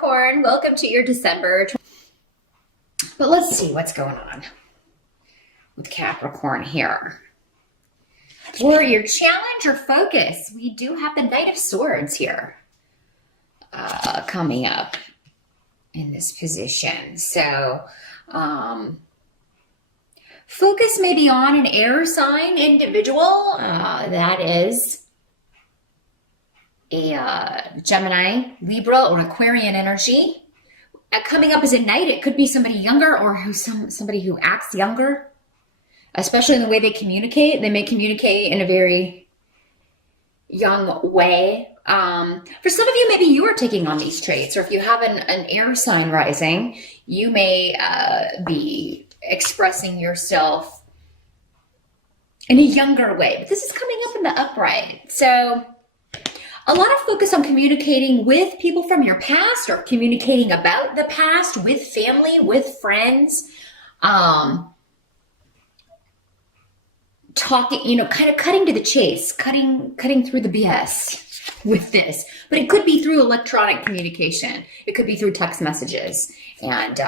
Capricorn, welcome to your December. But let's see what's going on with Capricorn here. For your challenge or focus, we do have the Knight of Swords here coming up in this position. So focus may be on an air sign individual. That is a Gemini, Libra, or Aquarian energy. Coming up as a knight, it could be somebody younger or somebody who acts younger, especially in the way they communicate. They may communicate in a very young way. For some of you, maybe you are taking on these traits, or if you have an air sign rising, you may be expressing yourself in a younger way. But this is coming up in the upright. So a lot of focus on communicating with people from your past or communicating about the past with family, with friends, talking, kind of cutting to the chase, cutting through the BS with this. But it could be through electronic communication. It could be through text messages, and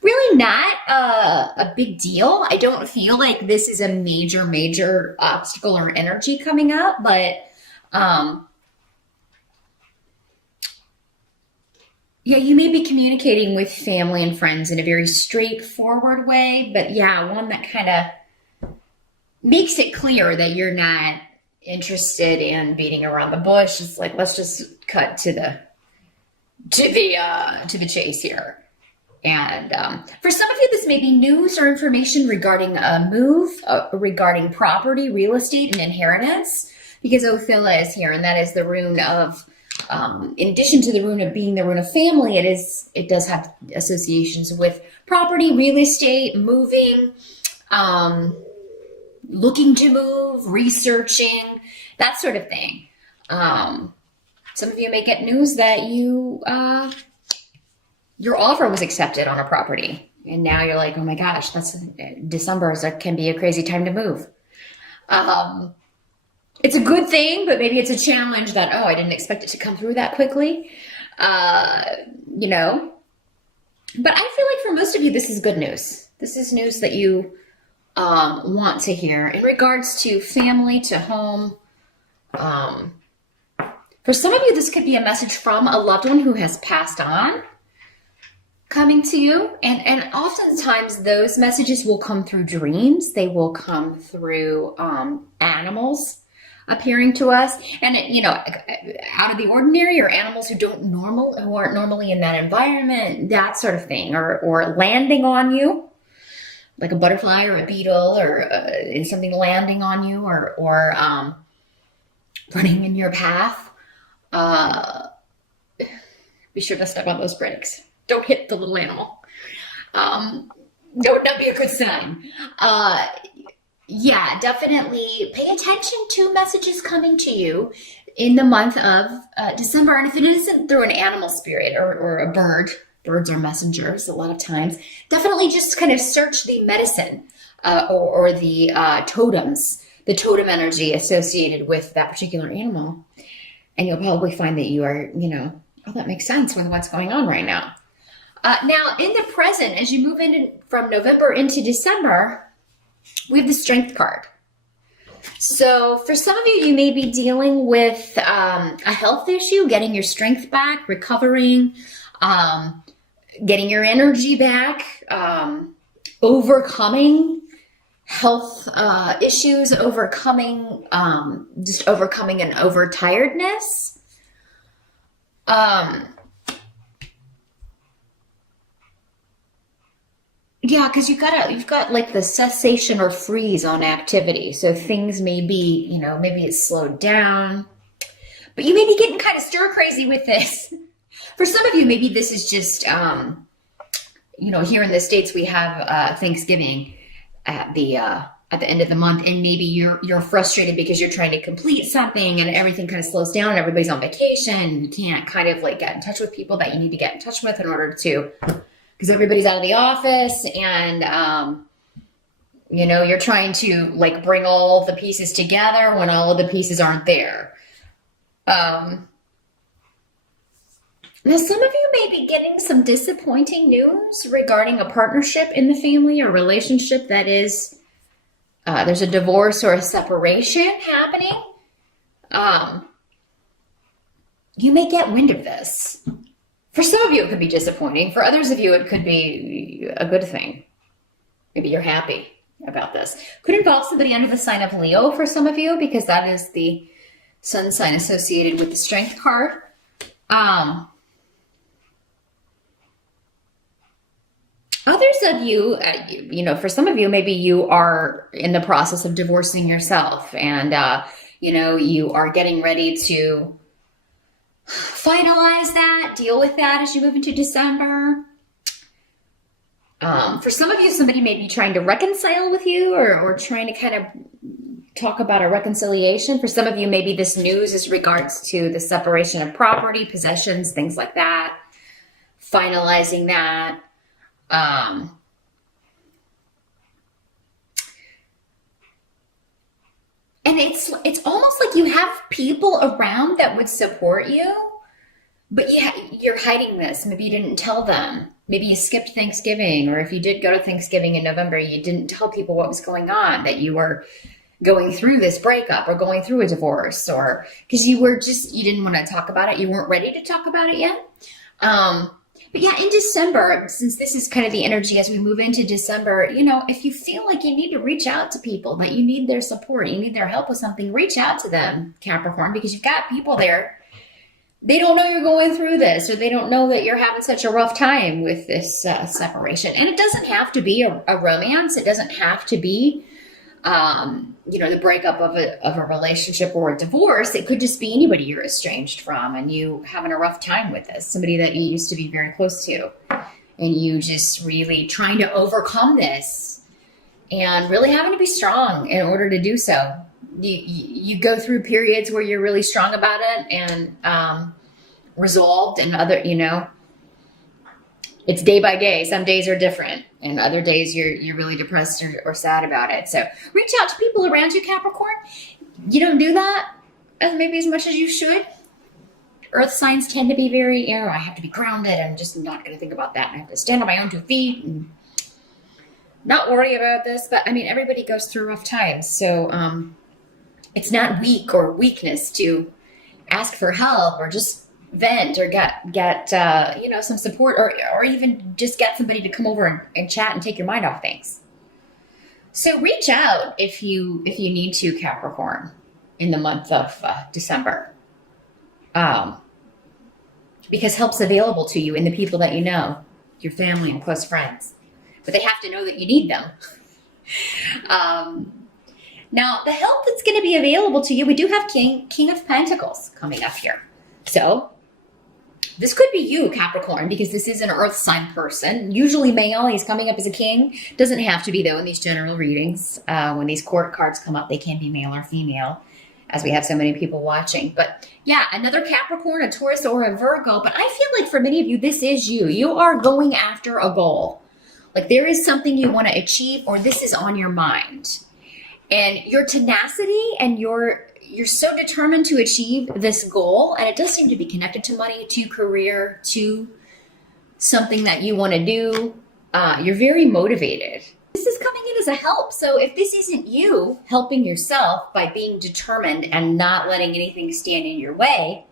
really not a big deal. I don't feel like this is a major obstacle or energy coming up, but yeah, you may be communicating with family and friends in a very straightforward way, but yeah, one that kind of makes it clear that you're not interested in beating around the bush. It's like, let's just cut to the chase here. And for some of you, this may be news or information regarding a move, regarding property, real estate, and inheritance, because Ophila is here, and that is the rune of, in addition to the rune of being the rune of family, it does have associations with property, real estate, moving, looking to move, researching, that sort of thing. Some of you may get news that your offer was accepted on a property, and now you're like, oh my gosh, December can be a crazy time to move. It's a good thing, but maybe it's a challenge that, I didn't expect it to come through that quickly, But I feel like for most of you, this is good news. This is news that you want to hear in regards to family, to home. For some of you, this could be a message from a loved one who has passed on coming to you. And oftentimes those messages will come through dreams. They will come through animals appearing to us, and out of the ordinary, or animals who aren't normally in that environment, that sort of thing, or landing on you, like a butterfly or a beetle, or something landing on you, or running in your path. Be sure to step on those brakes. Don't hit the little animal. That would not be a good sign. Yeah, definitely pay attention to messages coming to you in the month of December. And if it isn't through an animal spirit or a bird, birds are messengers a lot of times, definitely just kind of search the medicine or the totems, the totem energy associated with that particular animal. And you'll probably find that you are, that makes sense with what's going on right now. Now, in the present, as you move from November into December, we have the Strength card. So for some of you, you may be dealing with a health issue, getting your strength back, recovering, getting your energy back, overcoming health issues, overcoming an overtiredness. Yeah, because you've got like the cessation or freeze on activity. So things may be, maybe it's slowed down, but you may be getting kind of stir crazy with this. For some of you, maybe this is just, here in the States, we have Thanksgiving at the end of the month, and maybe you're frustrated because you're trying to complete something and everything kind of slows down and everybody's on vacation. You can't kind of like get in touch with people that you need to get in touch with in order to, because everybody's out of the office, and you're trying to like bring all the pieces together when all of the pieces aren't there. Now, some of you may be getting some disappointing news regarding a partnership in the family or relationship that is, there's a divorce or a separation happening. You may get wind of this. For some of you, it could be disappointing. For others of you, it could be a good thing. Maybe you're happy about this. Could involve somebody under the sign of Leo for some of you, because that is the sun sign associated with the Strength card. Others of you, for some of you, maybe you are in the process of divorcing yourself, and, you are getting ready to finalize that, deal with that as you move into December. For some of you, somebody may be trying to reconcile with you or trying to kind of talk about a reconciliation. For some of you, maybe this news is regards to the separation of property, possessions, things like that, finalizing that. And it's almost like you have people around that would support you, but you're hiding this. Maybe you didn't tell them. Maybe you skipped Thanksgiving, or if you did go to Thanksgiving in November, you didn't tell people what was going on, that you were going through this breakup or going through a divorce, or because you didn't want to talk about it. You weren't ready to talk about it yet. But yeah, in December, since this is kind of the energy as we move into December, if you feel like you need to reach out to people, that you need their support, you need their help with something, reach out to them, Capricorn, because you've got people there. They don't know you're going through this, or they don't know that you're having such a rough time with this separation. And it doesn't have to be a romance. It doesn't have to be, the breakup of a relationship or a divorce. It could just be anybody you're estranged from and you having a rough time with this, somebody that you used to be very close to, and you just really trying to overcome this and really having to be strong in order to do so. You go through periods where you're really strong about it and resolved, and other, it's day by day. Some days are different, and other days you're really depressed or sad about it. So reach out to people around you, Capricorn. You don't do that maybe as much as you should. Earth signs tend to be very, I have to be grounded. I'm just not going to think about that. I have to stand on my own 2 feet and not worry about this. But everybody goes through rough times. So it's not weak or weakness to ask for help or just vent or get some support, or even just get somebody to come over and chat and take your mind off things. So reach out if you need to, Capricorn, in the month of December, because help's available to you in the people that you know, your family and close friends, but they have to know that you need them. Now, the help that's going to be available to you, we do have King of Pentacles coming up here. So this could be you, Capricorn, because this is an earth sign person. Usually male, he's coming up as a king. Doesn't have to be, though, in these general readings. When these court cards come up, they can be male or female, as we have so many people watching. But yeah, another Capricorn, a Taurus, or a Virgo. But I feel like for many of you, this is you. You are going after a goal. Like there is something you want to achieve, or this is on your mind. And your tenacity and you're so determined to achieve this goal, and it does seem to be connected to money, to career, to something that you want to do. You're very motivated. This is coming in as a help. So if this isn't you helping yourself by being determined and not letting anything stand in your way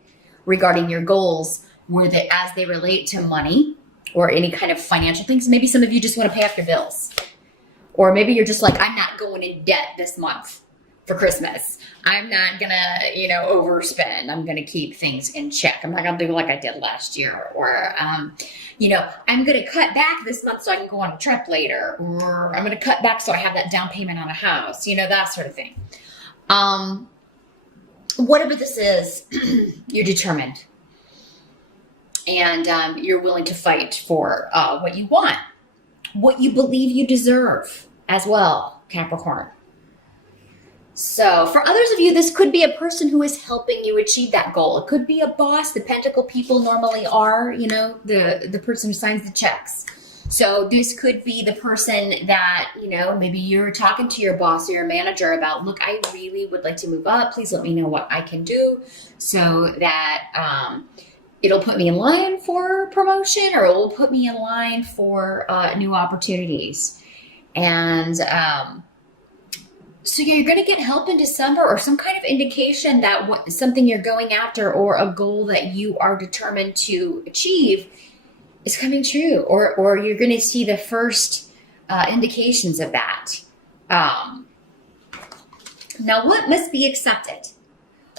regarding your goals, as they relate to money or any kind of financial things, maybe some of you just want to pay off your bills. Or maybe you're just like, I'm not going in debt this month for Christmas. I'm not going to, overspend. I'm going to keep things in check. I'm not going to do like I did last year. Or, I'm going to cut back this month so I can go on a trip later. Or I'm going to cut back so I have that down payment on a house, that sort of thing. Whatever this is, you're determined. And you're willing to fight for what you want, what you believe you deserve as well, Capricorn. So for others of you, this could be a person who is helping you achieve that goal. It could be a boss. The Pentacle people normally are, the person who signs the checks. So this could be the person that, maybe you're talking to your boss or your manager about, look, I really would like to move up. Please let me know what I can do so that it'll put me in line for promotion, or it will put me in line for new opportunities. And so yeah, you're going to get help in December, or some kind of indication that something you're going after or a goal that you are determined to achieve is coming true, or you're going to see the first indications of that. Now, what must be accepted?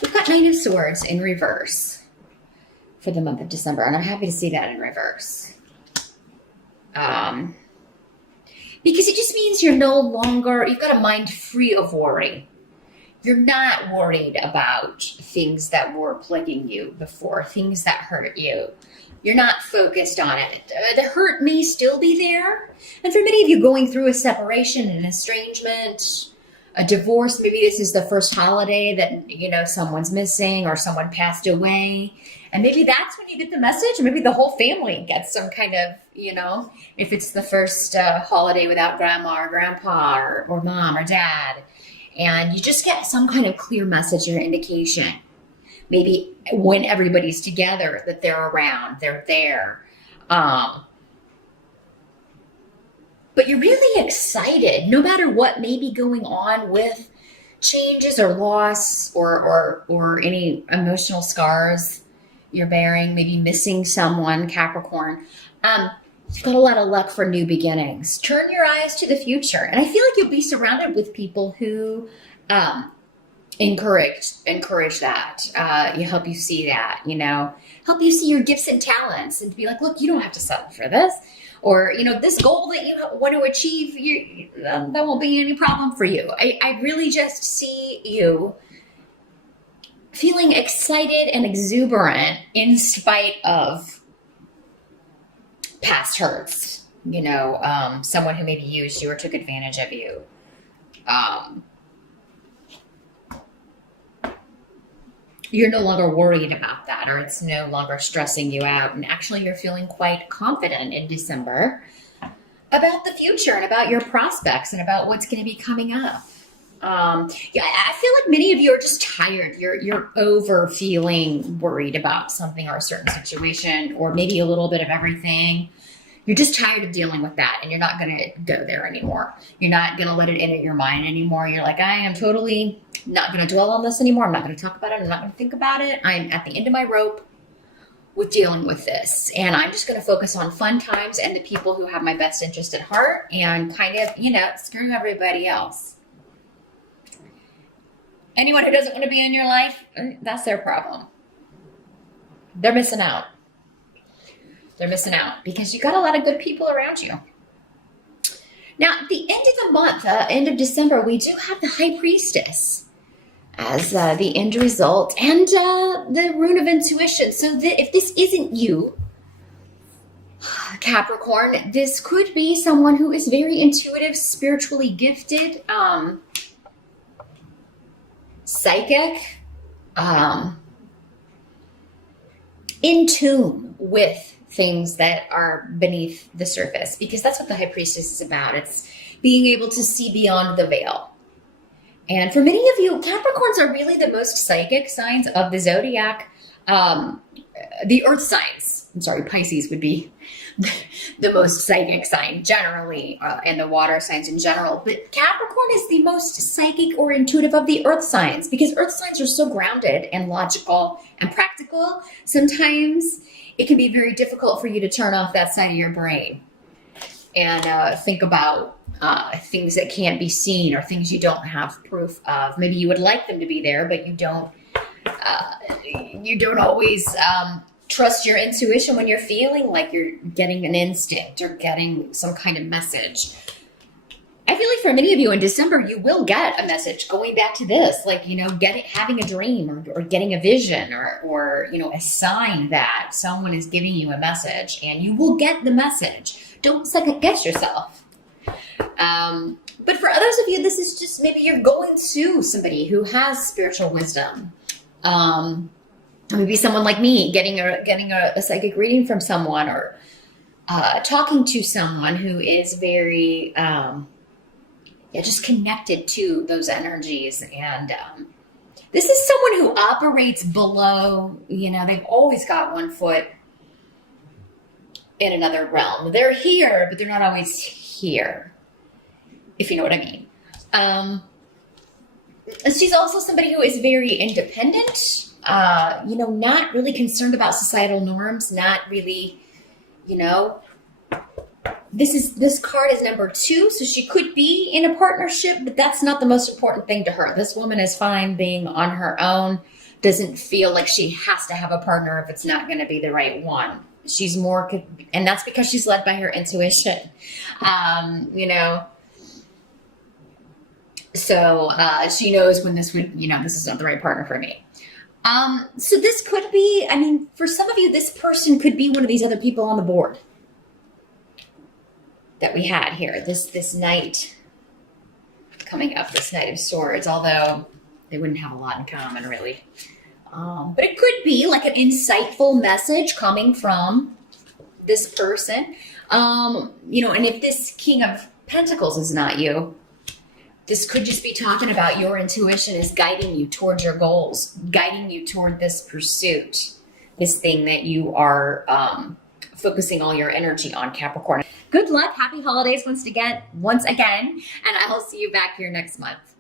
We've got Knight of Swords in reverse for the month of December, and I'm happy to see that in reverse. Because it just means you've got a mind free of worry. You're not worried about things that were plaguing you before, things that hurt you. You're not focused on it. The hurt may still be there. And for many of you going through a separation, an estrangement, a divorce, maybe this is the first holiday that, someone's missing or someone passed away. And maybe that's when you get the message. Maybe the whole family gets some kind of, if it's the first holiday without grandma or grandpa or mom or dad. And you just get some kind of clear message or indication. Maybe when everybody's together, that they're around, they're there. But you're really excited, no matter what may be going on with changes or loss or any emotional scars you're bearing, maybe missing someone, Capricorn. You've got a lot of luck for new beginnings. Turn your eyes to the future. And I feel like you'll be surrounded with people who encourage that. You help you see that, help you see your gifts and talents and be like, look, you don't have to settle for this. Or, this goal that you want to achieve, that won't be any problem for you. I really just see you feeling excited and exuberant in spite of past hurts. Someone who maybe used you or took advantage of you. You're no longer worried about that, or it's no longer stressing you out. And actually, you're feeling quite confident in December about the future and about your prospects and about what's going to be coming up. I feel like many of you are just tired. You're over feeling worried about something or a certain situation, or maybe a little bit of everything. You're just tired of dealing with that, and you're not going to go there anymore. You're not going to let it enter your mind anymore. You're like, I am totally not going to dwell on this anymore. I'm not going to talk about it. I'm not going to think about it. I'm at the end of my rope with dealing with this. And I'm just going to focus on fun times and the people who have my best interest at heart, and kind of, screw everybody else. Anyone who doesn't want to be in your life, that's their problem. They're missing out. They're missing out because you got a lot of good people around you. Now, at the end of the month, end of December, we do have the High Priestess as the end result, and the Rune of Intuition. So if this isn't you, Capricorn, this could be someone who is very intuitive, spiritually gifted, psychic, in tune with things that are beneath the surface, because that's what the High Priestess is about. It's being able to see beyond the veil. And for many of you, Capricorns are really the most psychic signs of the zodiac. The earth signs, Pisces would be the most psychic sign generally, and the water signs in general. But Capricorn is the most psychic or intuitive of the earth signs, because earth signs are so grounded and logical and practical. Sometimes it can be very difficult for you to turn off that side of your brain and think about things that can't be seen, or things you don't have proof of. Maybe you would like them to be there, but you don't always trust your intuition when you're feeling like you're getting an instinct or getting some kind of message. I feel like for many of you in December, you will get a message going back to this, like, having a dream or getting a vision or a sign that someone is giving you a message, and you will get the message. Don't second guess yourself. But for others of you, this is just maybe you're going to somebody who has spiritual wisdom. Maybe someone like me getting a psychic reading from someone, or talking to someone who is very just connected to those energies, and This is someone who operates below, they've always got one foot in another realm. They're here, but they're not always here, if you know what I mean. She's also somebody who is very independent, not really concerned about societal norms, not really, this card is number 2, so she could be in a partnership, but that's not the most important thing to her. This woman is fine being on her own, doesn't feel like she has to have a partner if it's not going to be the right one. She's more, and that's because she's led by her intuition, So she knows when this is not the right partner for me. So this could be, for some of you, this person could be one of these other people on the board that we had here. This knight coming up, this Knight of Swords, although they wouldn't have a lot in common, really. But it could be like an insightful message coming from this person. And if this King of Pentacles is not you, this could just be talking about your intuition is guiding you towards your goals, guiding you toward this pursuit, this thing that you are focusing all your energy on, Capricorn. Good luck. Happy holidays once again, and I'll see you back here next month.